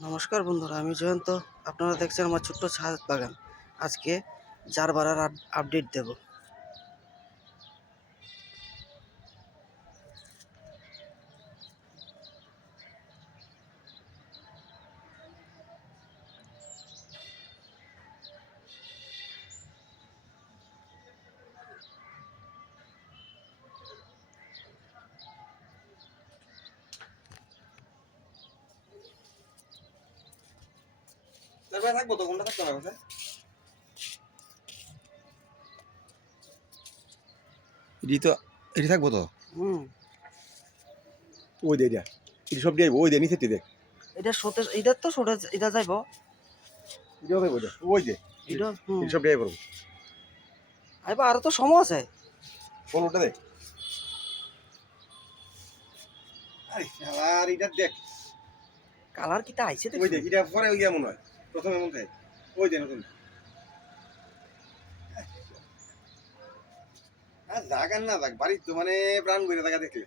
নমস্কার বন্ধুরা, আমি জয়ন্ত। আপনারা দেখছেন আমার ছোট্ট ছাদ বাগান। আজকে জারবারার আপডেট দেব। থাকবো তো কোনটা থাকতে হবে? এটি থাকবো তো ওই দে এটা এটি সব দিয়ে ওই দে নিচে দেখ এটা সতে এটা তো সরে এটা যাইব। এটাও দেবো ওই দে এটা এটি সব দিয়ে করবো আইবা, আরো তো সময় আছে। কোনটা দেখ আরে শালার এটা দেখ কালার কিটা আইছে ওই দেখছো? দেখ এটা পরে ওই মনে হয় প্রথমে মনে হয় ওই দে নতুন আর জাগান না যাক বাড়ির তো মানে প্রাণ বইরে জায়গা দেখলে